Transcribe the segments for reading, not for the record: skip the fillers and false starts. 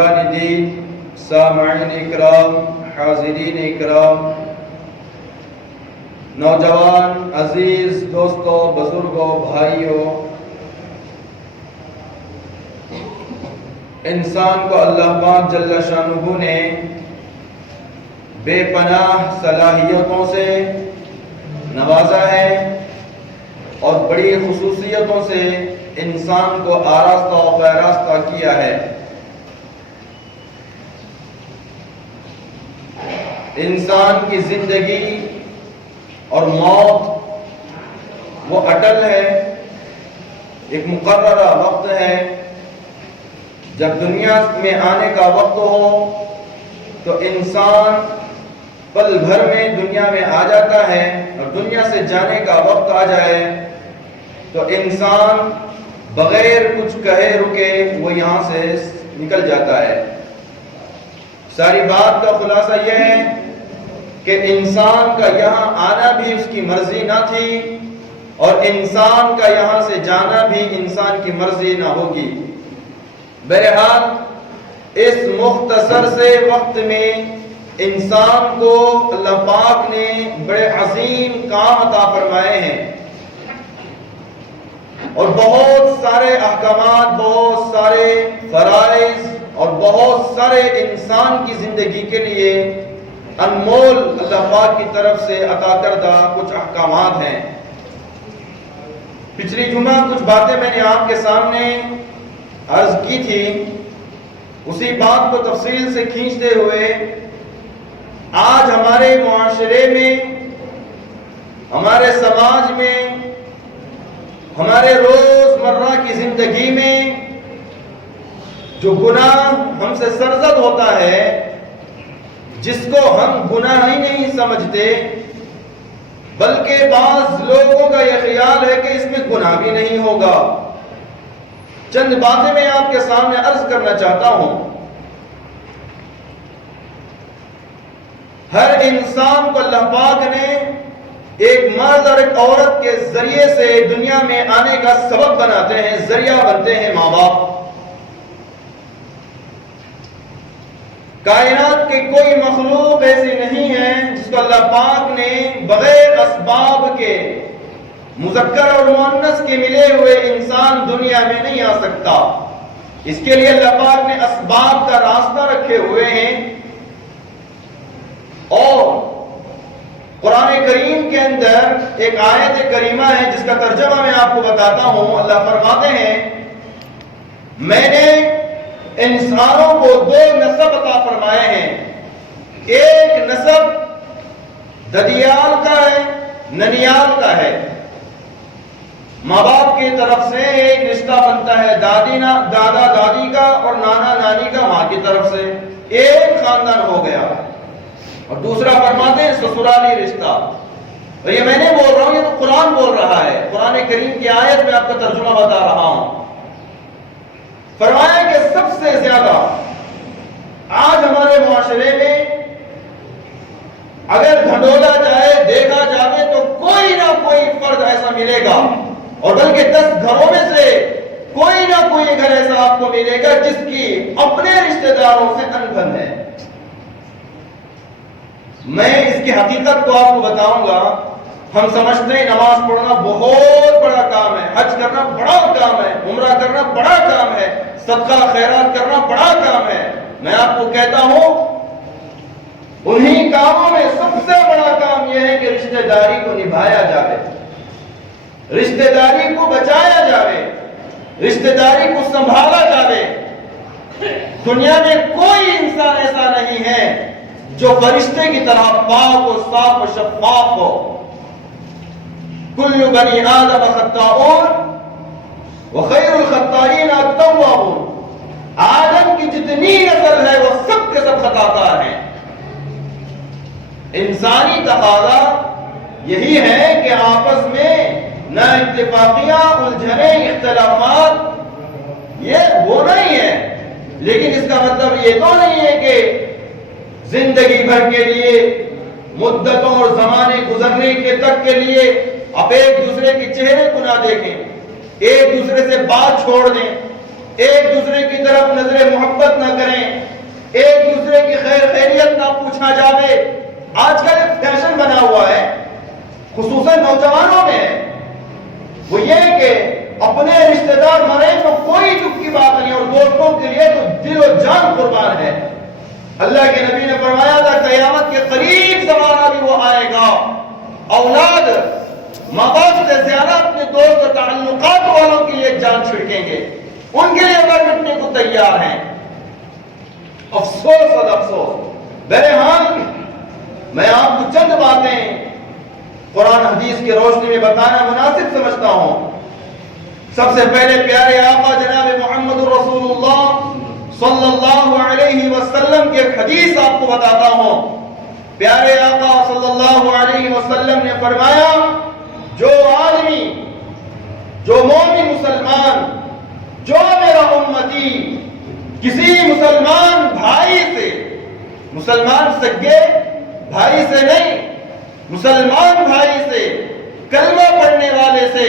بزرگان دین، سامعین اکرام، حاضرین اکرام، نوجوان عزیز دوستوں، بزرگوں، بھائیوں، انسان کو اللہ پاک جل شانہ نے بے پناہ صلاحیتوں سے نوازا ہے اور بڑی خصوصیتوں سے انسان کو آراستہ و پیراستہ کیا ہے۔ انسان کی زندگی اور موت وہ اٹل ہے، ایک مقررہ وقت ہے۔ جب دنیا میں آنے کا وقت ہو تو انسان پل بھر میں دنیا میں آ جاتا ہے، اور دنیا سے جانے کا وقت آ جائے تو انسان بغیر کچھ کہے رکے وہ یہاں سے نکل جاتا ہے۔ ساری بات کا خلاصہ یہ ہے کہ انسان کا یہاں آنا بھی اس کی مرضی نہ تھی، اور انسان کا یہاں سے جانا بھی انسان کی مرضی نہ ہوگی۔ بہرحال اس مختصر سے وقت میں انسان کو اللہ پاک نے بڑے عظیم کام عطا فرمائے ہیں، اور بہت سارے احکامات، بہت سارے فرائض اور بہت سارے انسان کی زندگی کے لیے انمول اللہ پاک کی طرف سے عطا کردہ کچھ احکامات ہیں۔ پچھلی جمعہ کچھ باتیں میں نے آپ کے سامنے عرض کی تھی، اسی بات کو تفصیل سے کھینچتے ہوئے آج ہمارے معاشرے میں، ہمارے سماج میں، ہمارے روزمرہ کی زندگی میں جو گناہ ہم سے سرزد ہوتا ہے، جس کو ہم گناہ ہی نہیں سمجھتے، بلکہ بعض لوگوں کا یہ خیال ہے کہ اس میں گناہ بھی نہیں ہوگا، چند باتیں میں آپ کے سامنے عرض کرنا چاہتا ہوں۔ ہر انسان کو اللہ پاک نے ایک مرد اور ایک عورت کے ذریعے سے دنیا میں آنے کا سبب بناتے ہیں، ذریعہ بنتے ہیں ماں باپ۔ کائنات کی کوئی مخلوق ایسی نہیں ہے جس کو اللہ پاک نے بغیر اسباب کے، مذکر اور مؤنث کے ملے ہوئے انسان دنیا میں نہیں آ سکتا۔ اس کے لیے اللہ پاک نے اسباب کا راستہ رکھے ہوئے ہیں، اور قرآن کریم کے اندر ایک آیت کریمہ ہے جس کا ترجمہ میں آپ کو بتاتا ہوں۔ اللہ فرماتے ہیں، میں نے انسانوں کو دو نسب عطا فرمائے ہیں، ایک نسب ددیال کا ہے، ننیال کا ہے۔ ماں باپ کی طرف سے ایک رشتہ بنتا ہے، دادا دادی کا اور نانا نانی کا ماں کی طرف سے، ایک خاندان ہو گیا۔ اور دوسرا فرماتے ہیں سسرالی رشتہ۔ اور یہ میں نے بول رہا ہوں، یہ تو قرآن بول رہا ہے، قرآن کریم کی آیت میں آپ کا ترجمہ بتا رہا ہوں۔ فرمایا کہ سب سے زیادہ آج ہمارے معاشرے میں اگر ڈھنڈولا جائے، دیکھا جائے تو کوئی نہ کوئی فرد ایسا ملے گا، اور بلکہ 10 گھروں میں سے کوئی نہ کوئی گھر ایسا آپ کو ملے گا جس کی اپنے رشتہ داروں سے انبن ہے۔ میں اس کی حقیقت کو آپ کو بتاؤں گا۔ ہم سمجھتے ہیں نماز پڑھنا بہت بڑا کام ہے، حج کرنا بڑا کام ہے، عمرہ کرنا بڑا کام ہے، صدقہ خیرات کرنا بڑا کام ہے۔ میں آپ کو کہتا ہوں، انہی کاموں میں سب سے بڑا کام یہ ہے کہ رشتہ داری کو نبھایا جائے، رشتہ داری کو بچایا جائے، رشتہ داری کو سنبھالا جائے۔ دنیا میں کوئی انسان ایسا نہیں ہے جو فرشتے کی طرح پاک و صاف و شفاف ہو۔ کل بنی آدم خطاؤن وخیر الخطائین التوابون۔ آدم کی جتنی نسل ہے وہ سب کے سب خطاکار ہیں۔ انسانی تقاضا یہی ہے کہ آپس میں نہ اتفاقیاں، الجھنیں، اختلافات یہ ہونا ہی ہے، لیکن اس کا مطلب یہ تو نہیں ہے کہ زندگی بھر کے لیے، مدتوں اور زمانے گزرنے کے تک کے لیے آپ ایک دوسرے کے چہرے کو نہ دیکھیں، ایک دوسرے سے بات چھوڑ دیں، ایک دوسرے کی طرف نظر محبت نہ کریں، پوچھا جائے. آج کل ایک فیشن بنا ہوا ہے خصوصاً نوجوانوں میں, وہ یہ کہ اپنے رشتہ دار مرے تو کوئی دکھ کی بات نہیں, اور دوستوں کے لیے تو دل و جان قربان ہے. اللہ کے نبی نے فرمایا تھا قیامت کے قریب زمانہ بھی وہ آئے گا, اولاد ماں باپ سے زیادہ اپنے دوست اور تعلقات والوں کے لیے جان چھڑکیں گے, ان کے لیے مر مٹنے کو تیار ہیں. افسوس اور افسوس. بہرحال میں آپ کو چند باتیں قرآن حدیث کی روشنی میں بتانا مناسب سمجھتا ہوں. سب سے پہلے پیارے آقا جناب محمد رسول اللہ صلی اللہ علیہ وسلم کی حدیث آپ کو بتاتا ہوں. پیارے آقا صلی اللہ علیہ وسلم نے فرمایا, جو آدمی, جو مومن مسلمان, جو میرا امتی کسی مسلمان بھائی سے, مسلمان سگے بھائی سے نہیں, مسلمان بھائی سے, کلمہ پڑھنے والے سے,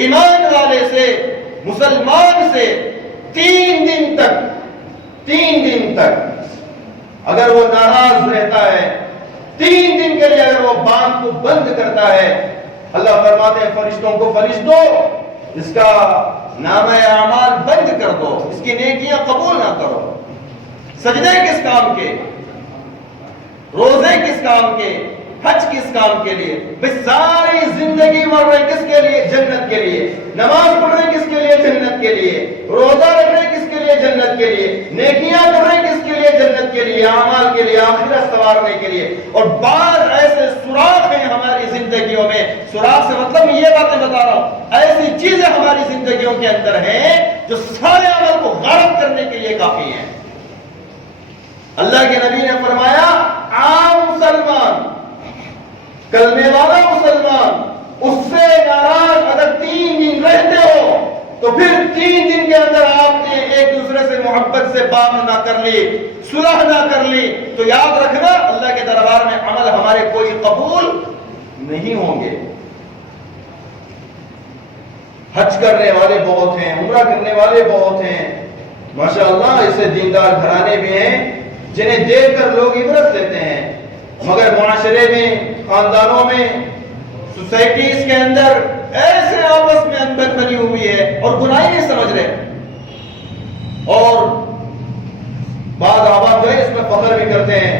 ایمان والے سے, مسلمان سے 3 دن تک اگر وہ ناراض رہتا ہے, 3 دن کے لیے اگر وہ بات کو بند کرتا ہے, اللہ فرماتے ہیں فرشتوں کو, فرشتوں اس کا نامہ اعمال بند کر دو, اس کی نیکیاں قبول نہ کرو. سجدے کس کام کے, روزے کس کام کے, حج کس کام کے لیے؟ بس ساری زندگی مر رہے کس کے لیے؟ جنت کے لیے. نماز پڑھ رہے کس کے لیے؟ جنت کے لیے. روزہ رکھ رہے کس کے لیے؟ جنت کے لیے. نیکیاں کر رہے کس کے لیے؟ جنت کے لیے, اعمال کے لیے, آخرت سنوارنے کے لیے. اور بعض ایسے سوراخ ہیں ہماری زندگیوں میں, سوراخ سے مطلب میں یہ باتیں بتا رہا ہوں, ایسی چیزیں ہماری زندگیوں کے اندر ہیں جو سارے عمل کو غارت کرنے کے لیے کافی ہیں. اللہ کے نبی نے فرمایا عام مسلمان, کلمے والا مسلمان, اس سے ناراض اگر 3 دن رہتے ہو تو پھر 3 دن کے اندر آپ نے ایک دوسرے سے محبت سے بات نہ کر لی, صلح نہ کر لی, تو یاد رکھنا اللہ کے دربار میں عمل ہمارے کوئی قبول نہیں ہوں گے. حج کرنے والے بہت ہیں, عمرہ کرنے والے بہت ہیں, ماشاءاللہ اسے دیندار گھرانے بھی ہیں جنہیں دیکھ کر لوگ عبرت لیتے ہیں, مگر معاشرے میں, خاندانوں میں, سوسائٹیز کے اندر ایسے آپس میں اندر بنی ہوئی ہے اور گناہ نہیں سمجھ رہے. اور بعض احباب جو ہے اس میں فخر بھی کرتے ہیں,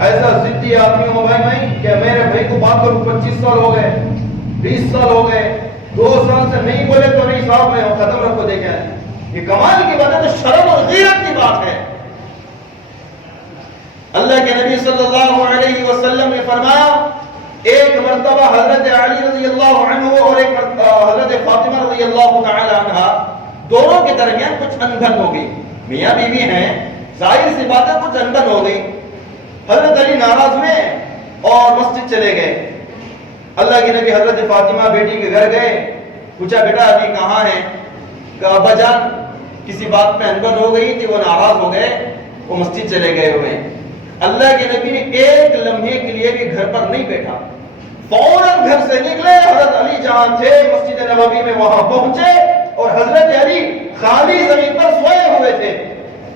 ایسا ضدی آدمی ہو بھائی کہ میرے بھائی کو بات کروں 25 سال ہو گئے, 20 سال ہو گئے, 2 سال سے نہیں بولے تو نہیں صاحب میں ختم رکھو دیکھیں. یہ کمال کی بات ہے, تو شرم اور غیرت کی بات ہے. اللہ کے نبی صلی اللہ علیہ وسلم نے فرمایا ایک مرتبہ حضرت علی رضی اللہ عنہ اور ایک حضرت فاطمہ رضی اللہ تعالی عنہ, دونوں کے درمیان کچھ انبن ہو گئی. میاں بیوی ہیں, ظاہر سی بات ہے کچھ انبن ہو گئی. حضرت علی ناراض ہوئے اور مسجد چلے گئے. اللہ کے نبی حضرت فاطمہ بیٹی کے گھر گئے, پوچھا بیٹا ابھی کہاں ہے؟ کہا ابا جان کسی بات میں انبن ہو گئی تھی, وہ ناراض ہو گئے, وہ مسجد چلے گئے ہوئے. اللہ کے نبی نے ایک لمحے کے لیے بھی گھر پر نہیں بیٹھا, فوراً گھر سے نکلے. حضرت علی جہاں تھے مسجد نبوی میں وہاں پہنچے اور حضرت علی خالی زمین پر سوئے ہوئے تھے.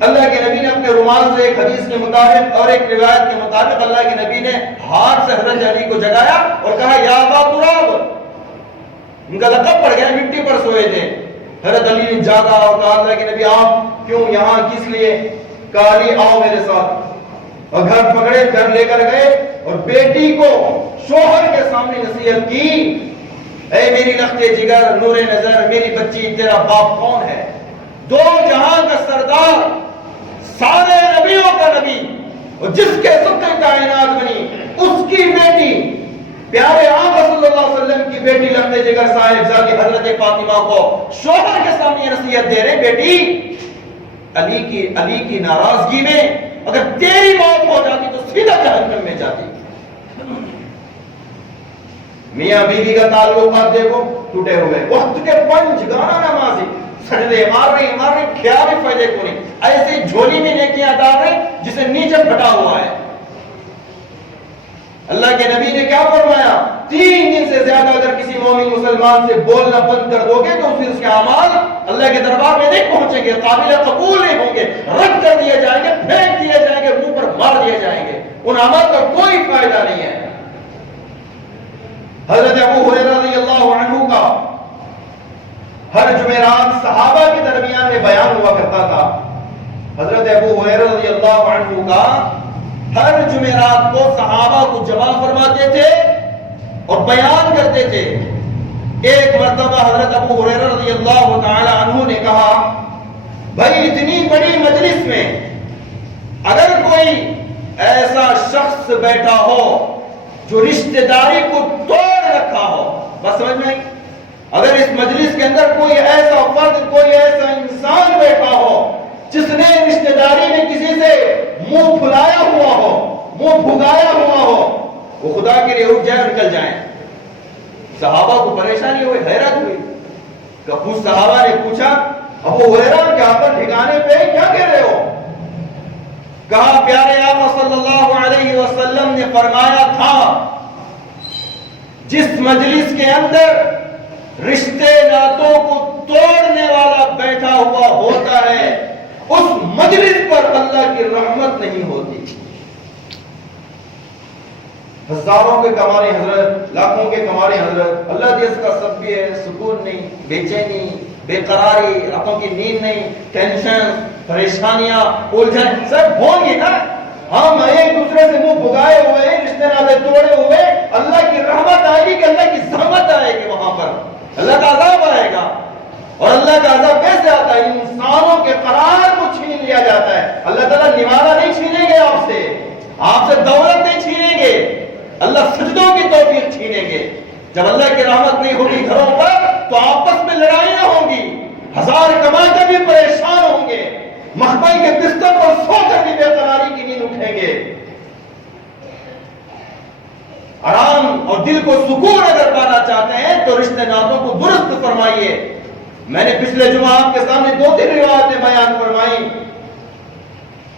اللہ کے نبی نے اپنے رومال سے, ایک حدیث کے مطابق اور ایک روایت کے مطابق, اللہ کے نبی نے ہاتھ سے حضرت علی کو جگایا اور کہا یا ابا تراب. ان کا لقب پڑ گیا, مٹی پر سوئے تھے. حضرت علی نے جاگا اور کہا اللہ کے نبی آپ کیوں یہاں, کس لیے؟ کہا علی آؤ میرے ساتھ. اور گھر پکڑے, گھر لے کر گئے اور بیٹی کو شوہر کے سامنے نصیحت کی, اے میری لخت جگر, نور نظر, میری بچی تیرا باپ کون ہے؟ 2 جہاں کا سردار, سارے نبیوں کا نبی, اور جس کے سب کی کائنات بنی, اس کی بیٹی, پیارے آقا صلی اللہ علیہ وسلم کی بیٹی لخت جگر صاحبزادی حضرت فاطمہ کو شوہر کے سامنے نصیحت دے رہے, بیٹی علی کی ناراضگی میں اگر تیری موت ہو جاتی تو سیدھا جہنم میں جاتی. میاں بیوی کا تعلقات دیکھو ٹوٹے ہوئے, وقت کے پنج گانا نمازی, سجدے مار رہے خیال فائدے کو نہیں, ایسے جھولی میں نیکیاں ڈال رہے جسے نیچے پھٹا ہوا ہے. اللہ کے نبی نے کیا فرمایا, 3 دن سے زیادہ اگر کسی مومن مسلمان سے بولنا بند کر دو گے تو پھر اس کے اعمال اللہ کے دربار میں نہیں پہنچیں گے, قابل قبول نہیں ہوں گے, رد کر دیے جائیں گے, پھینک دیے جائیں گے, منہ پر مار دیے جائیں گے، ان عمل کا کوئی فائدہ نہیں ہے۔ حضرت ابو ہریرہ رضی اللہ عنہ کا ہر جمعرات صحابہ کے درمیان میں بیان ہوا کرتا تھا۔ حضرت ابو ہریرہ رضی اللہ عنہ کا ہر جمعرات کو صحابہ کو جمع فرماتے تھے اور بیان کرتے تھے۔ ایک مرتبہ حضرت ابو ہریرہ رضی اللہ تعالی عنہ نے کہا، بھائی اتنی بڑی مجلس میں اگر کوئی ایسا شخص بیٹھا ہو جو رشتہ داری کو توڑ رکھا ہو، بس سمجھ میں آئی؟ اگر اس مجلس کے اندر کوئی ایسا فرد، کوئی ایسا انسان بیٹھا ہو جس نے رشتہ داری میں کسی سے منہ پھلایا ہوا ہو، منہ بھگایا ہوا ہو، وہ خدا کے لیے اٹھ جائے اور نکل جائیں۔ صحابہ کو پریشانی ہوئی، حیرت ہوئی۔ کچھ صحابہ نے پوچھا، ابو ہریرہ کیا پر ٹھکانے پہ کیا کہہ رہے ہو؟ کہا پیارے آقا صلی اللہ علیہ وسلم نے فرمایا تھا، جس مجلس کے اندر رشتے ناتوں کو توڑنے والا بیٹھا ہوا ہوتا ہے اس مجلس پر اللہ کی رحمت نہیں ہوتی۔ ہزاروں کے کمارے حضرت، لاکھوں کے کمارے حضرت، اللہ جس کا سب بھی ہے، سکون نہیں، بے چینی، بے قراری، راتوں کی نیند نہیں، ٹینشن، پریشانیاں، الجھن سب ہوں گی نا۔ ہم ایک دوسرے سے منہ بھگائے ہوئے، رشتے ناطے توڑے ہوئے، اللہ کی رحمت آئے گی کہ اللہ کی زحمت آئے گی، وہاں پر اللہ کا عذاب آئے گا۔ اور اللہ کا عذاب کیسے آتا ہے؟ انسانوں کے قرار کو چھین لیا جاتا ہے۔ اللہ تعالیٰ نوالہ نہیں چھینیں گے آپ سے دولت نہیں چھینیں گے، اللہ سجدوں کی توفیق چھینیں گے۔ جب اللہ کی رحمت نہیں ہوگی گھروں پر تو آپس میں لڑائیاں ہوں گی، ہزار کما کر بھی پریشان ہوں گے، مخبئی کے بستر پر سو کر بھی بے قراری کی نیند اٹھیں گے۔ آرام اور دل کو سکون اگر پانا چاہتے ہیں تو رشتے ناتوں کو درست فرمائیے۔ میں نے پچھلے جمعہ آپ کے سامنے 2-3 روایتیں بیان فرمائی۔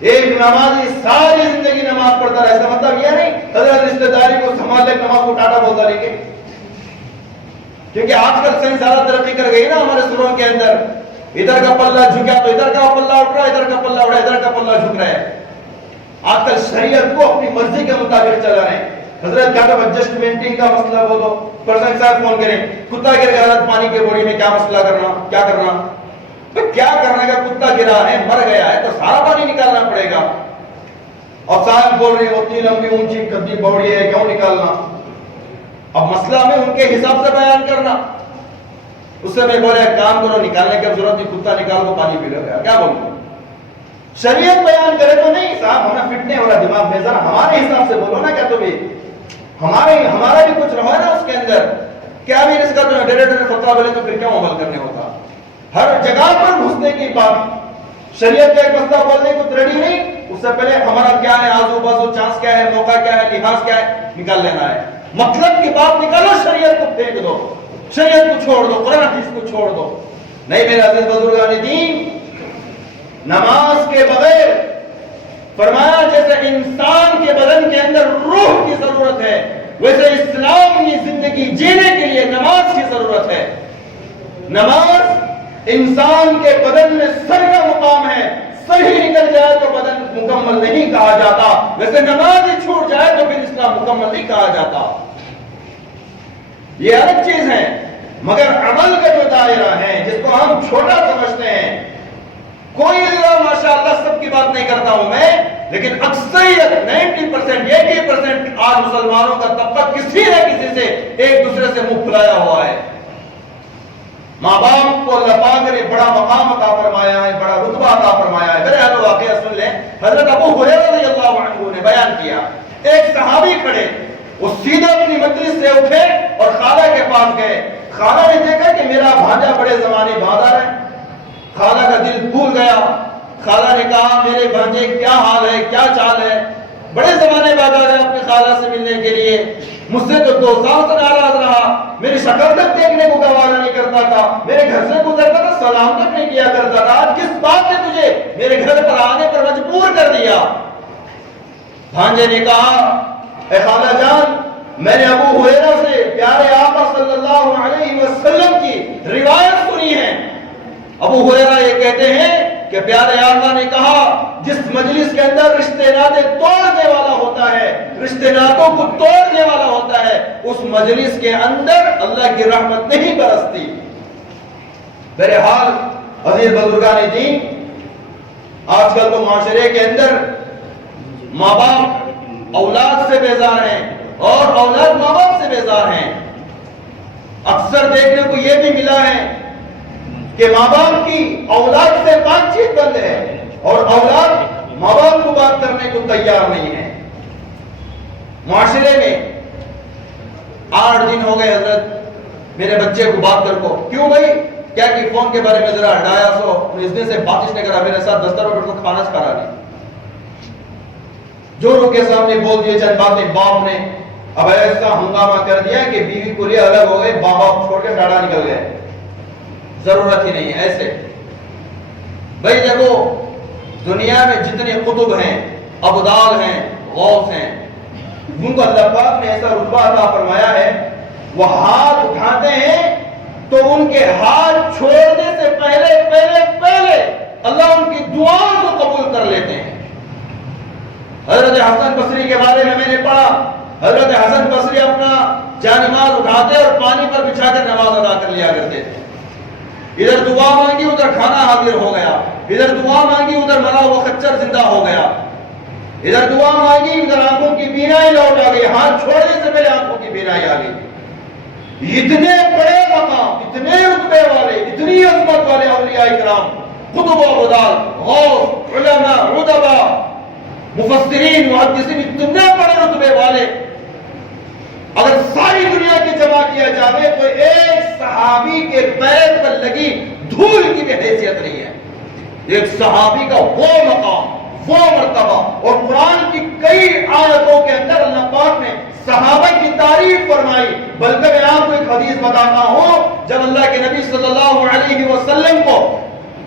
ایک نمازی ساری زندگی نماز پڑھتا رہا، ایسا مطلب یہ نہیں حضرت رشتہ داری کو سنبھال لے، نماز کو ٹاٹا بولتا رہے گے، کیونکہ آج کل سائنس زیادہ ترقی کر گئی نا ہمارے سروں کے اندر۔ ادھر کا پلہ جھکا تو ادھر کا پلہ اٹھ رہا ہے، ادھر کا پلہ اٹھا ادھر کا پلہ جھک رہا ہے۔ آج کل شریعت کو اپنی مرضی کے مطابق چلا رہے ہیں۔ حضرت کیا تو ایڈجسٹمنٹنگ کا مسئلہ ہو تو پرسنگ صاحب فون کریں، کتا گر گیا حضرت پانی کے بوری میں، کیا مسئلہ کرنا، کیا کرنا؟ کیا کرنے کا؟ کتا گرا ہے، مر گیا ہے تو سارا پانی نکالنا پڑے گا۔ اور صاحب بول رہے ہیں اتنی لمبی اونچی گدی بوڑی ہے، کیوں نکالنا؟ اب مسئلہ میں ان کے حساب سے بیان کرنا۔ اس سے میں بولے کام کرو، نکالنے کی ضرورت نہیں، کتا نکال کو پانی پی لو گیا، کیا بولوں؟ شریعت بیان کرے تو نہیں صاحب ہونا فٹ نہیں ہو رہا دماغ میں، ذرا ہمارے حساب سے بولو نا، کیا تو بھی ہمارا بھی کچھ رہا ہے نا اس کے اندر۔ کیا بھی اس کا تو ڈائریکٹر فتویٰ بولے تو پھر کیوں عمل کرنے ہوتا؟ ہر جگہ پر گھسنے کی بات، شریعت کا ایک مسئلہ بولنے کو ریڈی نہیں، اس سے پہلے ہمارا کیا ہے، آزو بازو چانس کیا ہے، موقع کیا ہے، لحاظ کیا ہے، نکال لینا ہے۔ مطلب کی بات نکالو، شریعت کو پھینک دو، شریعت کو چھوڑ دو، قرآن حدیث کو چھوڑ دو۔ نہیں میرے عزیز بزرگان دین، نماز کے بغیر فرمایا جیسے انسان کے بدن کے اندر روح کی ضرورت ہے، ویسے اسلامی زندگی جینے کے لیے نماز کی ضرورت ہے۔ نماز انسان کے بدن میں سر کا مقام ہے، صحیح نکل جائے تو بدن مکمل نہیں کہا جاتا، ویسے نماز ہی چھوٹ جائے تو پھر اسلام مکمل نہیں کہا جاتا۔ یہ الگ چیز ہے، مگر عمل کا جو دائرہ ہے جس کو ہم چھوٹا سمجھتے ہیں، کوئی اللہ ماشاءاللہ سب کی بات نہیں کرتا ہوں میں، لیکن اکثریت 90%، 80% آج مسلمانوں کا طبقہ کسی نہ کسی سے ایک دوسرے سے منہ پھلایا ہوا ہے۔ ماں باپ کو اللہ پاک نے بڑا مقام عطا فرمایا ہے، بڑا رتبہ عطا فرمایا ہے۔ میرے حال واقعہ سن لیں، حضرت ابو ہریرہ رضی اللہ عنہ نے بیان کیا، ایک صحابی کھڑے، وہ سیدھے اپنی مجلس سے اٹھے اور خالہ کے پاس گئے۔ خالہ نے دیکھا کہ میرا بھانجا بڑے زمانے بعد آ رہا ہے۔ خالہ کا دل پھول گیا۔ خالہ نے کہا میرے بھانجے کیا حال ہے، کیا چال ہے؟ بڑے زمانے بعد آ رہے اپنے خالہ سے ملنے کے لیے، مجھ سے تو 2 سال سے ناراض رہا، میری شکل تک دیکھنے کو گوارا نہیں کرتا تھا، میرے گھر سے گزرتا تھا سلام تک نہیں کیا کرتا تھا، آج کس بات نے تجھے میرے گھر پر آنے پر مجبور کر دیا؟ بھانجے نے کہا اے خالہ جان، میں نے ابو ہریرہ سے پیارے آقا صلی اللہ علیہ وسلم کی روایت سنی ہے۔ ابو ہریرہ یہ کہتے ہیں کہ کہ پیارے آقا نے کہا جس مجلس کے اندر رشتے ناطے توڑنے والا ہوتا ہے، رشتے ناطوں کو توڑنے والا ہوتا ہے، اس مجلس کے اندر اللہ کی رحمت نہیں برستی۔ بہرحال عزیز بزرگان دین، آج کل تو معاشرے کے اندر ماں باپ اولاد سے بیزار ہیں اور اولاد ماں باپ سے بیزار ہیں۔ اکثر دیکھنے کو یہ بھی ملا ہے کہ ماں باپ کی اولاد سے بات چیت بند ہے اور اولاد ماں باپ کو بات کرنے کو تیار نہیں ہے۔ معاشرے میں 8 دن ہو گئے حضرت میرے بچے کو بات کر کو، کیوں بھائی کیا کہ فون کے بارے میں ذرا ہٹایا سو اس دن سے باتش نہیں کرا، میرے ساتھ دستر پر بیٹھ کو کھانا کھا رہا نہیں، جو کے سامنے بول دیے چند باتیں، باپ نے اب ایسا ہنگامہ کر دیا کہ بیوی کو لے الگ ہو گئے، باپ باپ چھوڑ کے ڈاڑا نکل گئے، ضرورت ہی نہیں ہے ایسے۔ بھائی دیکھو دنیا میں جتنے قطب ہیں، ابدال ہیں، غوث ہیں، ان کو اللہ پاک نے ایسا رتبہ عطا فرمایا ہے، وہ ہاتھ اٹھاتے ہیں تو ان کے ہاتھ چھوڑنے سے پہلے اللہ ان کی دعاؤں کو قبول کر لیتے ہیں۔ حضرت حسن بصری کے بارے میں نے پڑھا، حضرت حسن بصری اپنا جانماز اٹھاتے اور پانی پر بچھا کر نماز ادا کر لیا کرتے تھے۔ ادھر دعا مانگی ادھر کھانا حاضر ہو گیا، ادھر دعا مانگی ادھر مرا ہوا خچر زندہ ہو گیا، ادھر دعا مانگی ادھر آنکھوں کی بینائی لوٹ آ گئی، ہاتھ چھوڑنے سے پہلے آنکھوں کی بینائی آ گئی۔ اتنے بڑے مقام، اتنے رتبے والے، اتنی عظمت والے اولیاء کرام، قطب و ابدال، غوث، علماء، ادبا، مفسرین، محدثین، اتنے بڑے رتبے والے اگر ساری دنیا کی جمع کیا جائے تو ایک صحابی کے پیر پر لگی دھول کی بھی حیثیت نہیں ہے۔ ایک صحابی کا وہ مقام، وہ مرتبہ، اور قرآن کی کئی آیتوں کے اندر اللہ پاک نے صحابہ کی تعریف فرمائی۔ بلکہ میں آپ کو ایک حدیث بتاتا ہوں، جب اللہ کے نبی صلی اللہ علیہ وسلم کو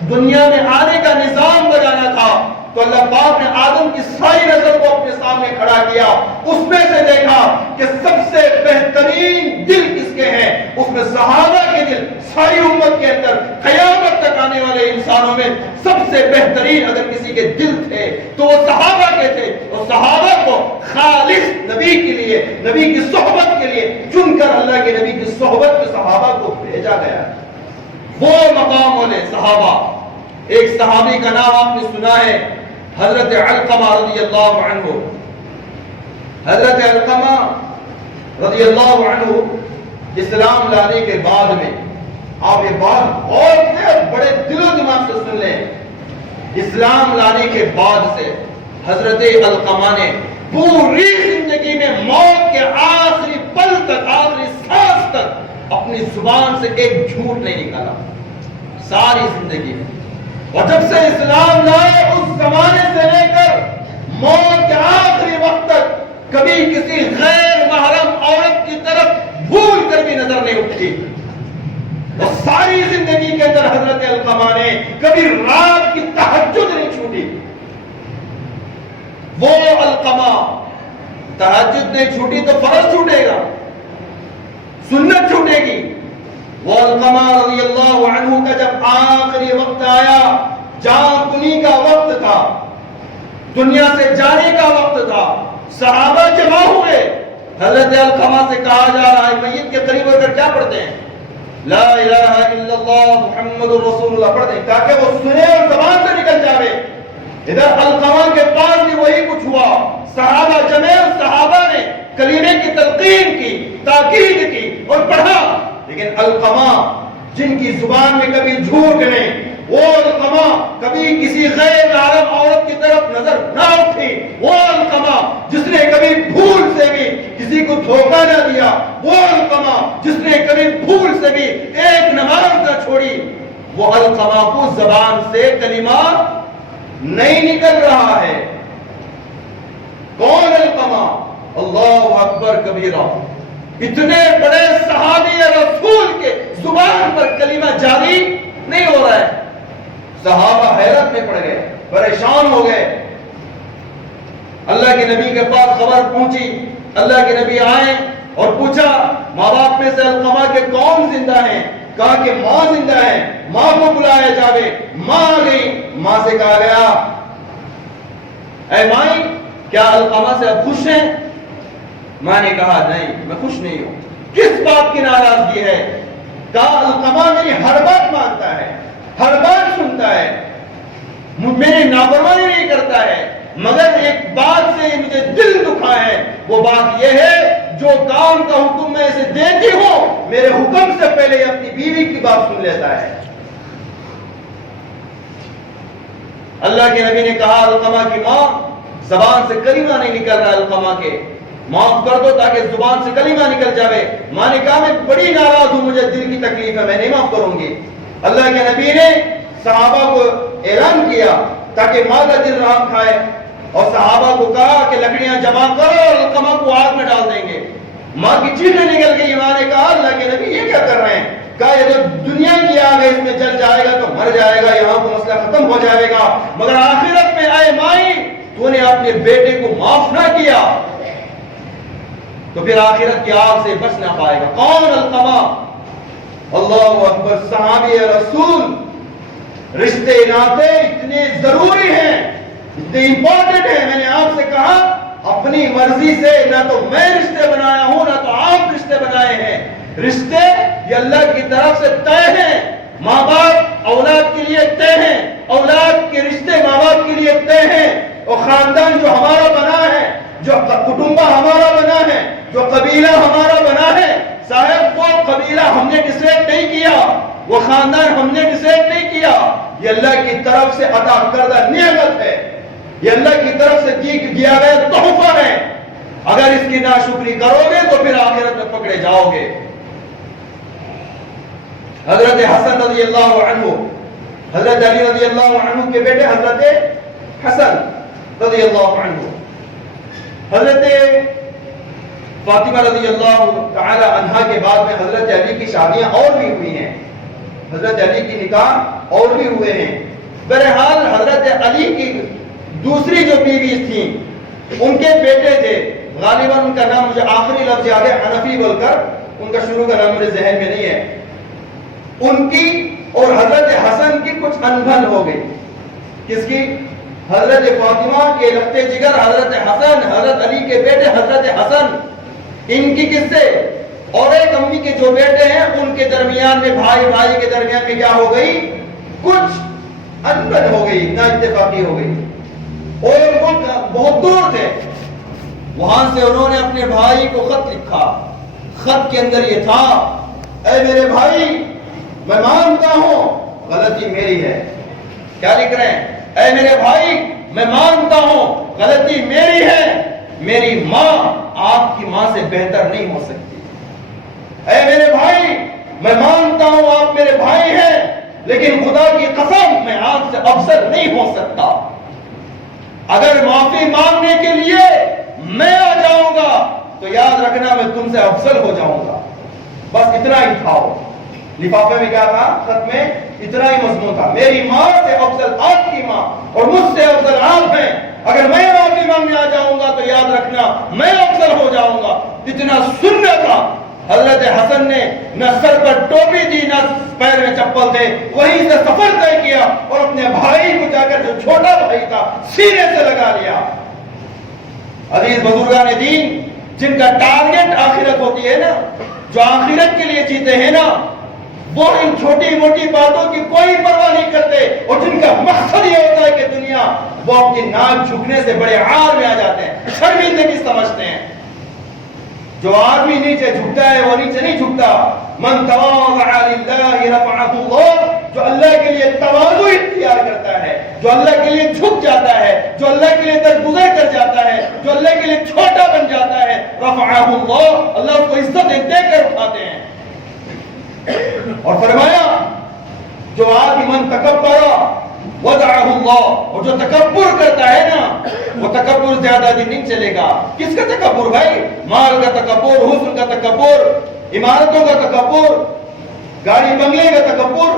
دنیا میں آنے کا نظام بجانا تھا تو اللہ پاک نے آدم کی ساری نسل کو اپنے سامنے کھڑا کیا، اس میں سے دیکھا کہ سب سے بہترین دل کس کے ہیں، اس میں صحابہ کے دل، ساری امت کے اندر قیامت تک آنے والے انسانوں میں سب سے بہترین اگر کسی کے دل تھے تو وہ صحابہ کے تھے، اور صحابہ کو خالص نبی کے لیے، نبی کی صحبت کے لیے چن کر اللہ کے نبی کی صحبت میں صحابہ کو بھیجا گیا۔ وہ مقام والے صحابہ، ایک صحابی کا نام آپ نے سنا ہے، حضرت علقمہ رضی اللہ عنہ۔ حضرت علقمہ رضی اللہ عنہ اسلام لانے کے بعد میں، آپ یہ بات غور سے بڑے دل و دماغ سے سن لیں، اسلام لانے کے بعد سے حضرت علقمہ نے پوری زندگی میں موت کے آخری پل تک، آخری سانس تک اپنی زبان سے ایک جھوٹ نہیں نکالا ساری زندگی میں۔ اور جب سے اسلام لائے اس زمانے سے لے کر موت کے آخری وقت تک کبھی کسی غیر محرم عورت کی طرف بھول کر بھی نظر نہیں اٹھی، اور ساری زندگی کے اندر حضرت علقمہ نے کبھی رات کی تہجد نہیں چھوٹی۔ وہ علقمہ تہجد نہیں چھوٹی تو فرض چھوٹے گا، سنت چھوٹے گی۔ وہ علقمہ رضی اللہ عنہ کا جب آخری وقت آیا، جان کنی کا وقت تھا، دنیا سے جانے کا وقت تھا، صحابہ جمع ہوئے، حضرت علقمہ سے کہا جا رہا ہے، میت کے قریب ہو کر کیا پڑھتے ہیں؟ لا الہ الا اللہ محمد رسول اللہ پڑھتے ہیں تاکہ وہ سنے اور زبان سے نکل جاوے۔ ادھر علقمہ کے پاس بھی وہی کچھ ہوا، صحابہ جمع، صحابہ نے کلمے کی تلقین کی، تاکید کی اور پڑھا، لیکن علقمہ جن کی زبان میں کبھی جھوٹ نہیں، وہ علقمہ کبھی کسی غیر محرم عورت کی طرف نظر نہ اٹھی، وہ علقمہ جس نے کبھی بھول سے بھی کسی کو دھوکہ نہ دیا، وہ علقمہ جس نے کبھی بھول سے بھی ایک نماز نہ چھوڑی، وہ علقمہ کو زبان سے کلمہ نہیں نکل رہا ہے۔ کون علقمہ؟ اللہ اکبر کبیرہ، اتنے بڑے صحابی رسول کے زبان پر کلمہ جاری نہیں ہو رہا ہے۔ صحابہ حیرت میں پڑ گئے، پریشان ہو گئے۔ اللہ کے نبی کے پاس خبر پہنچی، اللہ کے نبی آئے اور پوچھا، ماں باپ میں سے علقمہ کے کون زندہ ہیں؟ کہا کہ ماں زندہ ہے، ماں کو بلایا جاوے، ماں آ گئی، ماں سے کہا گیا اے مائی کیا علقمہ سے اب خوش ہیں؟ ماں نے کہا نہیں میں خوش نہیں ہوں۔ کس بات کی ناراضگی ہے؟ کہا علقمہ میری ہر بات مانتا ہے، ہر بات سنتا ہے، میری نافرمانی نہیں کرتا ہے، مگر ایک بات سے مجھے دل دکھا ہے، وہ بات یہ ہے جو کام کا حکم میں اسے دیتی ہوں میرے حکم سے پہلے اپنی بیوی کی بات سن لیتا ہے۔ اللہ کے نبی نے کہا علقمہ کی ماں زبان سے کلمہ نہیں نکل رہا علقمہ کے، معاف کر دو تاکہ زبان سے کلمہ نکل جاوے۔ ماں نے کہا میں بڑی ناراض ہوں، مجھے دل کی تکلیف ہے، میں نہیں معاف کروں گی۔ اللہ کے نبی نے صحابہ کو اعلان کیا تاکہ ماں کا دل رحم کھائے، اور صحابہ کو کہا کہ لکڑیاں جمع کرو اور علقمہ کو آگ میں ڈال دیں گے۔ ماں کی چیخیں نکل گئی۔ ماں نے کہا اللہ کے نبی یہ کیا کر رہے ہیں؟ کہا یہ تو دنیا کی آگ ہے، اس میں جل جائے گا تو مر جائے گا، یہاں کو مسئلہ ختم ہو جائے گا، مگر آخرت میں اے مائی تو نے اپنے بیٹے کو معاف نہ کیا تو پھر آخرت کی آگ سے بچ نہ پائے گا۔ کون علقمہ؟ اللہ اکبر، صحابی رسول۔ رشتے ناطے اتنے ضروری ہیں، اتنے امپورٹنٹ ہیں۔ میں نے آپ سے کہا اپنی مرضی سے نہ تو میں رشتے بنایا ہوں نہ تو آپ رشتے بنائے ہیں، رشتے یہ اللہ کی طرف سے طے ہیں۔ ماں باپ اولاد کے لیے طے ہیں، اولاد کے رشتے ماں باپ کے لیے طے ہیں، اور خاندان جو ہمارا بنا ہے، جو کٹنبہ ہمارا بنا ہے، جو قبیلہ ہمارا بنا ہے، صاحب وہ قبیلہ ہم نے ڈیسائیڈ نہیں کیا، وہ خاندان ہم نے ڈیسائیڈ نہیں کیا، یہ اللہ کی طرف سے عطا کردہ نعمت ہے، یہ اللہ کی طرف سے دیا گیا تحفہ ہے۔ اگر اس کی ناشکری کرو گے تو پھر آخرت میں پکڑے جاؤ گے۔ حضرت حسن رضی اللہ عنہ، حضرت علی رضی اللہ عنہ کے بیٹے حضرت حسن رضی اللہ عنہ، حضرت فاطمہ رضی اللہ تعالی عنہا کے بعد میں حضرت علی کی شادیاں اور بھی ہوئی ہیں، حضرت علی کی نکاح اور بھی ہوئے ہیں۔ بہرحال حضرت علی کی دوسری جو بیوی تھیں ان کے بیٹے تھے، غالباً ان کا نام مجھے آخری لفظ یاد ہے حنفی بول کر، ان کا شروع کا نام میرے ذہن میں نہیں ہے۔ ان کی اور حضرت حسن کی کچھ انبن ہو گئی۔ کس کی؟ حضرت فاطمہ کے لختے جگر حضرت حسن، حضرت علی کے بیٹے حضرت حسن، ان کی کس سے؟ اور ایک امی کے جو بیٹے ہیں ان کے درمیان میں، بھائی بھائی کے درمیان میں کیا ہو گئی؟ کچھ انبن ہو گئی، نا اتفاقی ہو گئی، اور وہ بہت دور تھے۔ وہاں سے انہوں نے اپنے بھائی کو خط لکھا، خط کے اندر یہ تھا اے میرے بھائی میں مانتا ہوں غلطی میری ہے۔ کیا لکھ رہے ہیں؟ اے میرے بھائی میں مانتا ہوں غلطی میری ہے، میری ماں آپ کی ماں سے بہتر نہیں ہو سکتی۔ اے میرے بھائی میں مانتا ہوں آپ میرے بھائی ہیں، لیکن خدا کی قسم میں آپ سے افضل نہیں ہو سکتا۔ اگر معافی مانگنے کے لیے میں آ جاؤں گا تو یاد رکھنا میں تم سے افضل ہو جاؤں گا۔ بس اتنا ہی تھا، لفافے میں کیا تھا؟ خط میں اتنا ہی مضمون تھا، میری ماں سے افضل آپ کی ماں اور مجھ سے افضل آپ ہیں، اگر میں معافی مانگنے آ جاؤں گا تو یاد رکھنا میں افضل ہو جاؤں گا۔ اتنا سننا تھا۔ حضرت حسن نے نہ سر پر ٹوپی دی نہ پیر میں چپل تھے، وہیں سے سفر طے کیا اور اپنے بھائی کو جا کر جو چھوٹا بھائی تھا سینے سے لگا لیا۔ عزیز بزرگان دین، جن کا ٹارگٹ آخرت ہوتی ہے نا، جو آخرت کے لیے جیتے ہیں نا، وہ ان چھوٹی موٹی باتوں کی کوئی پرواہ نہیں کرتے، اور جن کا مقصد یہ ہوتا ہے کہ دنیا، وہ اپنی ناک جھکنے سے بڑے عار میں آ جاتے ہیں، شرمندگی سمجھتے ہیں۔ جو آدمی نیچے جھکتا ہے وہ نیچے نہیں جھکتا۔ من تواضع للہ رفعہ اللہ، جو اللہ کے لیے تواضع اختیار کرتا ہے، جو اللہ کے لیے جھک جاتا ہے، جو اللہ کے لیے درگزر کر جاتا ہے، جو اللہ کے لیے چھوٹا بن جاتا ہے، رفعہ اللہ، اللہ اس کو عزت دے کر اٹھاتے ہیں۔ اور فرمایا جو آدمی من تکبر وضعہ اللہ، اور جو تکبر کرتا ہے نا وہ تکبر زیادہ دن نہیں چلے گا۔ کس کا تکبر بھائی؟ مال کا تکبر، حسن کا تکبر، عمارتوں کا تکبر، گاڑی بنگلے کا تکبر،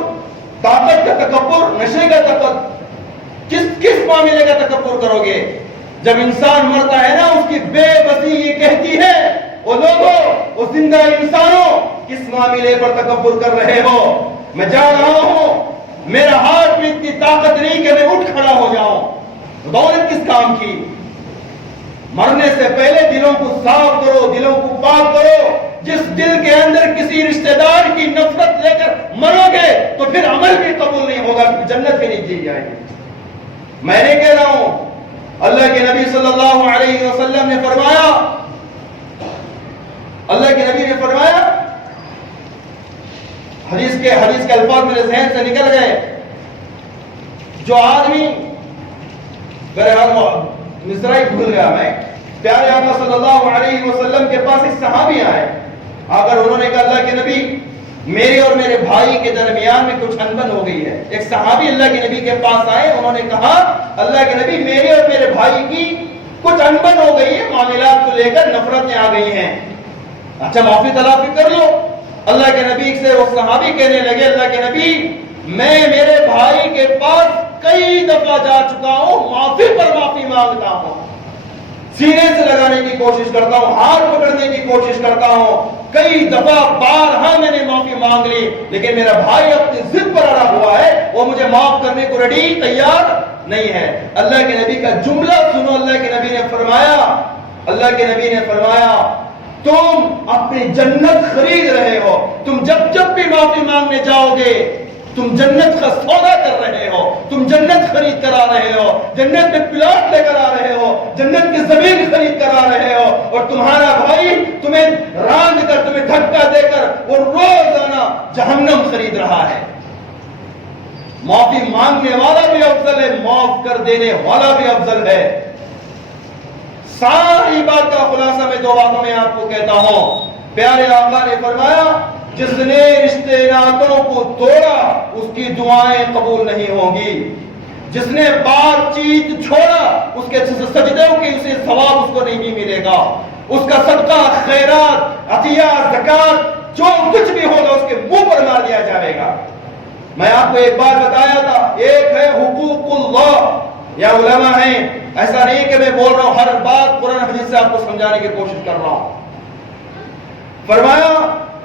طاقت کا تکبر، نشے کا تکبر۔ کس معاملے کا تکبر کرو گے؟ جب انسان مرتا ہے نا اس کی بے بسی یہ کہتی ہے وہ لوگوں، وہ زندہ انسانوں، کس معاملے پر تکبر کر رہے ہو؟ میں جا رہا ہوں، میرا ہاتھ میں اتنی طاقت نہیں کہ میں اٹھ کھڑا ہو جاؤں، دولت کس کام کی؟ مرنے سے پہلے دلوں کو صاف کرو، دلوں کو پاک کرو۔ جس دل کے اندر کسی رشتہ دار کی نفرت لے کر مرو گے تو پھر عمل بھی قبول نہیں ہوگا، جنت بھی نہیں دی جائے گی۔ میں نہیں کہہ رہا ہوں، اللہ کے نبی صلی اللہ علیہ وسلم نے فرمایا، اللہ کے نبی نے فرمایا، حدیث کے الفاظ میرے ذہن سے نکل گئے، جو آدمی مصرائی بھول گیا میں، پیارے آقا صلی اللہ علیہ وسلم کے پاس ایک صحابی آئے، اگر انہوں نے کہا اللہ کے نبی میرے اور میرے بھائی کے درمیان میں کچھ انبن ہو گئی ہے۔ ایک صحابی اللہ کے نبی کے پاس آئے، انہوں نے کہا اللہ کے نبی میرے اور میرے بھائی کی کچھ انبن ہو گئی ہے، معاملات کو لے کر نفرتیں آ گئی ہیں، اچھا معافی تلافی کر لو۔ اللہ کے نبی سے وہ صحابی کہنے لگے اللہ کے نبی میں میرے بھائی کے پاس کئی دفعہ جا چکا ہوں، معافی پر معافی مانگتا ہوں، سینے سے لگانے کی کوشش کرتا ہوں، ہاتھ پکڑنے کی کوشش کرتا ہوں، کئی دفعہ بارہا میں نے معافی مانگ لی، لیکن میرا بھائی اپنی ضد پر اڑا ہوا ہے، وہ مجھے معاف کرنے کو ریڈی تیار نہیں ہے۔ اللہ کے نبی کا جملہ سنو، اللہ کے نبی نے فرمایا تم اپنی جنت خرید رہے ہو، تم جب بھی معافی مانگنے جاؤ گے تم جنت کا سودا کر رہے ہو، تم جنت خرید کر آ رہے ہو، جنت میں پلاٹ لے کر آ رہے ہو، جنت کی زمین خرید کر آ رہے ہو، اور تمہارا بھائی تمہیں راند کر، تمہیں دھکا دے کر وہ روزانہ جہنم خرید رہا ہے۔ معافی مانگنے والا بھی افضل ہے، معاف کر دینے والا بھی افضل ہے۔ ساری بات کا خلاصہ میں دو باتوں میں آپ کو کہتا ہوں۔ پیارے آقا نے فرمایا جس نے رشتے ناتوں کو توڑا اس کی دعائیں قبول نہیں ہوں گی، جس نے بات چیت چھوڑا اس کے سجدوں کی اسے ثواب اس کو نہیں ملے گا، اس کا صدقہ خیرات عطیہ زکات جو کچھ بھی ہوگا اس کے منہ پر مار دیا جائے گا۔ میں آپ کو ایک بات بتایا تھا، ایک ہے حقوق اللہ، یا علماء ہیں، ایسا نہیں کہ میں بول رہا ہوں ہر بات قرآن حدیث سے آپ کو سمجھانے کی کوشش کر رہا ہوں۔ فرمایا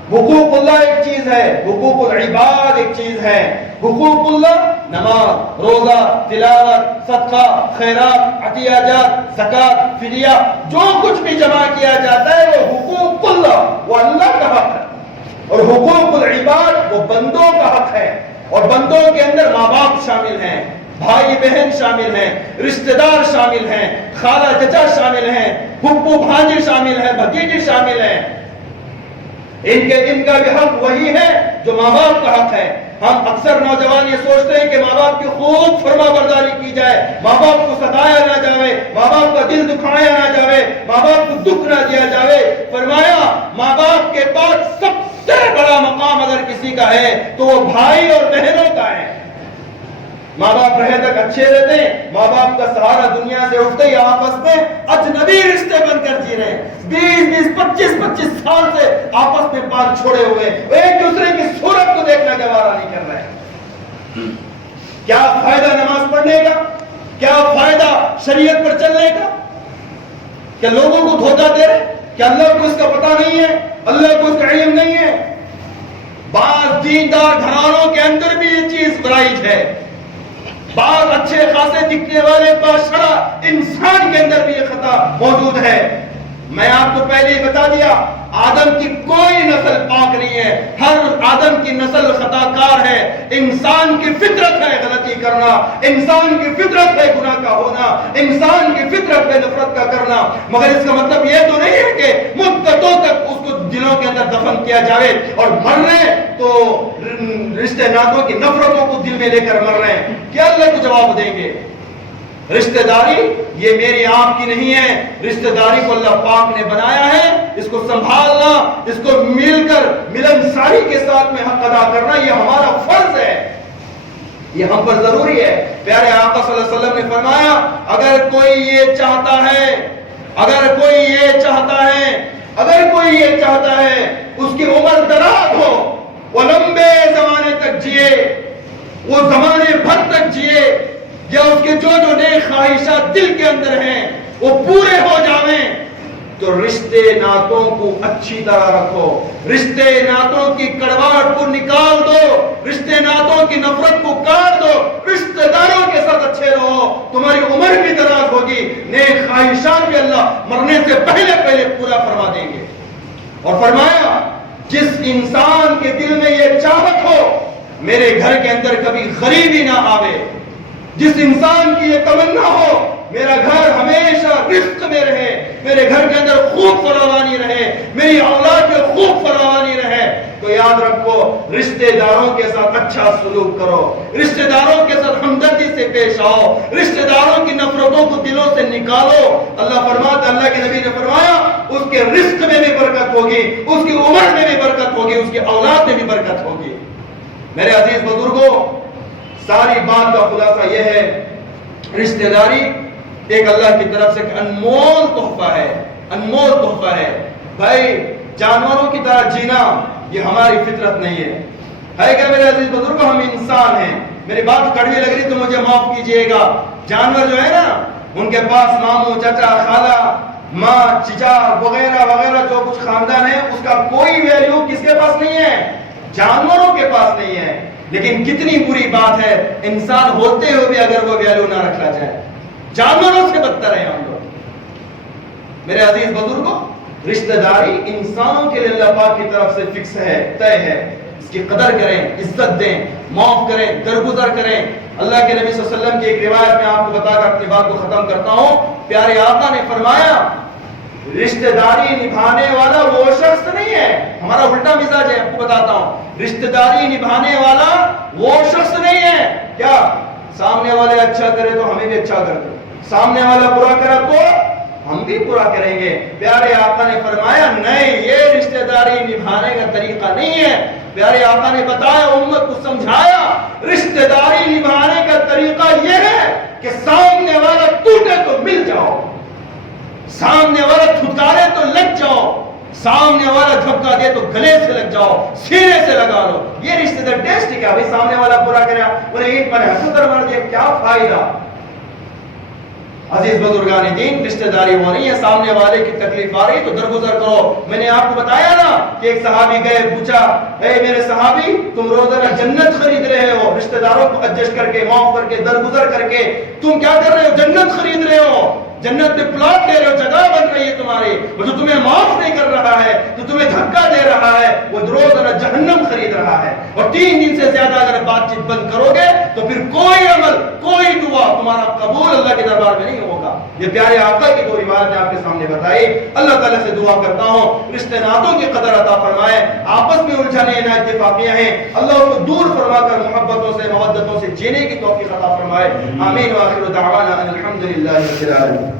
حقوق اللہ ایک چیز ہے، حقوق العباد ایک چیز ہے۔ حقوق اللہ نماز، روزہ، تلاوت، صدقہ، خیرات، عطیہ جات، زکات، فدیہ، جو کچھ بھی جمع کیا جاتا ہے وہ حقوق اللہ، وہ اللہ کا حق ہے، اور حقوق العباد وہ بندوں کا حق ہے، اور بندوں کے اندر ماں باپ شامل ہیں، بھائی بہن شامل ہیں، رشتہ دار شامل ہیں، خالہ چچا شامل ہیں، پھپھو بھانجی شامل ہیں، بھتیجی شامل ہیں۔ ان کا بھی حق وہی ہے جو ماں باپ کا حق ہے۔ ہم اکثر نوجوان یہ سوچتے ہیں کہ ماں باپ کی خوب فرما برداری کی جائے، ماں باپ کو ستایا نہ جائے، ماں باپ کا دل دکھایا نہ جائے، ماں باپ کو دکھ نہ دیا جائے۔ فرمایا ماں باپ کے بعد سب سے بڑا مقام اگر کسی کا ہے تو وہ بھائی اور بہنوں کا ہے۔ ماں باپ رہے تک اچھے رہتے ہیں، ماں باپ کا سہارا دنیا سے اٹھتے ہی آپس میں اجنبی رشتے بن کر جی رہے ہیں، 20-25 سال سے آپس میں پال چھوڑے ہوئے، ایک دوسرے کی صورت کو دیکھنا گوارا نہیں کر رہے۔ کیا فائدہ نماز پڑھنے کا؟ کیا فائدہ شریعت پر چلنے کا؟ کیا لوگوں کو دھوکہ دے رہے؟ کیا اللہ کو اس کا پتہ نہیں ہے؟ اللہ کو اس کا علم نہیں ہے؟ بعض دیندار گھرانوں کے اندر بھی یہ چیز رائج ہے، بعض اچھے خاصے دکھنے والے باشرا انسان کے اندر بھی یہ خطا موجود ہے۔ میں آپ کو پہلے ہی بتا دیا آدم کی کوئی نسل پاک نہیں ہے، ہر آدم کی نسل خطا کار ہے۔ انسان کی فطرت ہے غلطی کرنا، انسان کی فطرت ہے گناہ کا ہونا، انسان کی فطرت ہے نفرت کا کرنا، مگر اس کا مطلب یہ تو نہیں ہے کہ مدتوں تک اس کو دلوں کے اندر دفن کیا جائے اور مر رہے تو رشتے ناتوں کی نفرتوں کو دل میں لے کر مر رہے ہیں۔ کیا اللہ کو جواب دیں گے؟ رشتہ داری یہ میری آپ کی نہیں ہے، رشتہ داری کو اللہ پاک نے بنایا ہے، اس کو سنبھالنا، اس کو مل کر ملنساری کے ساتھ میں حق ادا کرنا یہ ہمارا فرض ہے، یہ ہم پر ضروری ہے۔ پیارے آقا صلی اللہ علیہ وسلم نے فرمایا اگر کوئی یہ چاہتا ہے، اگر کوئی یہ چاہتا ہے اس کی عمر دراز ہو، وہ لمبے زمانے تک جیے، وہ زمانے بھر تک جیے، یا اس کے جو نیک خواہشات دل کے اندر ہیں وہ پورے ہو جاویں، تو تو رشتے ناتوں کو اچھی طرح رکھو، رشتے ناتوں کی کڑواہٹ کو نکال دو، رشتے ناتوں کی نفرت کو کاٹ دو، رشتے داروں کے ساتھ اچھے رہو، تمہاری عمر بھی دراز ہوگی، نیک خواہشات بھی اللہ مرنے سے پہلے پورا فرما دیں گے۔ اور فرمایا جس انسان کے دل میں یہ چاہت ہو میرے گھر کے اندر کبھی غریبی نہ آوے، جس انسان کی یہ تمنا ہو میرا گھر ہمیشہ رزق میں رہے، میرے گھر کے اندر خوب فراوانی رہے، میری اولاد میں خوب فراوانی رہے، تو یاد رکھو رشتہ داروں کے ساتھ اچھا سلوک کرو، رشتہ داروں کے ساتھ ہمدردی سے پیش آؤ، رشتہ داروں کی نفرتوں کو دلوں سے نکالو۔ اللہ فرماتا، اللہ کے نبی نے فرمایا اس کے رزق میں بھی برکت ہوگی، اس کی عمر میں بھی برکت ہوگی، اس کی اولاد میں بھی برکت ہوگی۔ میرے عزیز بزرگوں، ساری بات کا خلاصہ یہ ہے، رشتہ داری ایک اللہ کی طرف سے ایک انمول تحفہ ہے، انمول تحفہ ہے۔ بھائی جانوروں کی طرح جینا یہ ہماری فطرت نہیں ہے کہ میرے عزیز بزرگوں ہم انسان ہیں۔ میری بات کڑوی لگ رہی تو مجھے معاف کیجئے گا، جانور جو ہے نا ان کے پاس ماموں چچا خالہ ماں چچا وغیرہ وغیرہ جو کچھ خاندان ہے اس کا کوئی ویلیو کس کے پاس نہیں ہے؟ جانوروں کے پاس نہیں ہے۔ لیکن کتنی بری بات ہے انسان ہوتے ہوئے بھی اگر وہ ویلیو نہ رکھا جائے، جانوروں سے بدتر ہیں ہم لوگ۔ میرے عزیز بزرگوں، رشتہ داری انسانوں کے لیے اللہ پاک کی طرف سے فکس ہے، طے ہے، اس کی قدر کریں، عزت دیں، معاف کریں، درگزر کریں۔ اللہ کے نبی صلی اللہ علیہ وسلم کی ایک روایت میں آپ کو بتا کر اپنی بات کو ختم کرتا ہوں۔ پیارے آقا نے فرمایا رشتہ داری نبھانے والا وہ شخص نہیں ہے، ہمارا الٹا مزاج ہے، آپ کو بتاتا ہوں، رشتہ داری نبھانے والا وہ شخص نہیں ہے کیا سامنے والے اچھا کرے تو ہمیں بھی اچھا کر دو، سامنے والا برا کرا تو ہم بھی برا کریں گے۔ پیارے آقا نے فرمایا نہیں، یہ رشتہ داری نبھانے کا طریقہ نہیں ہے۔ پیارے آقا نے بتایا، امت کو سمجھایا، رشتہ داری نبھانے کا طریقہ یہ ہے کہ سامنے والا ٹوٹے تو مل جاؤ، سامنے والا تھکارے تو لگ جاؤ، سامنے والا دھکا دے تو گلے سے لگ جاؤ، سینے سے لگا لو۔ یہ رشتہ دار ٹیسٹ کیا بھائی، سامنے والا برا کرا انہیں اینٹ پر ہتھوڑا مار دیا، کیا فائدہ؟ عزیز بزرگان دین، رشتہ داری وہ نہیں ہے سامنے والے کی تکلیف آ رہی تو درگزر کرو۔ میں نے آپ کو بتایا نا کہ ایک صحابی گئے، پوچھا اے میرے صحابی تم روزانہ جنت خرید رہے ہو، رشتہ داروں کو ایڈجسٹ کر کے، معاف کر کے، درگزر کر کے، تم کیا کر رہے ہو؟ جنت خرید رہے ہو، جنت میں پلاٹ لے رہے ہو، جگہ بن رہی ہے تمہاری، وہ جو تمہیں معاف نہیں کر رہا ہے، جو تمہیں دھکا دے رہا ہے، وہ روزانہ جہنم خرید رہا ہے۔ اور 3 دن سے زیادہ اگر بات چیت بند کرو گے تو پھر کوئی عمل، کوئی دعا تمہارا قبول اللہ کے دربار میں نہیں ہوگا۔ یہ پیارے آقا کی 2 روایتیں آپ کے سامنے بتائی۔ اللہ تعالیٰ سے دعا کرتا ہوں رشتہ ناتوں کی قدر عطا فرمائے، آپس میں الجھنیں نہ اتفاقیاں ہیں اللہ اس کو دور فرما کر محبتوں سے مودتوں سے جینے کی توفیق عطا فرمائے۔ آمین۔ وآخر دعوانا ان الحمد للہ رب العالمین۔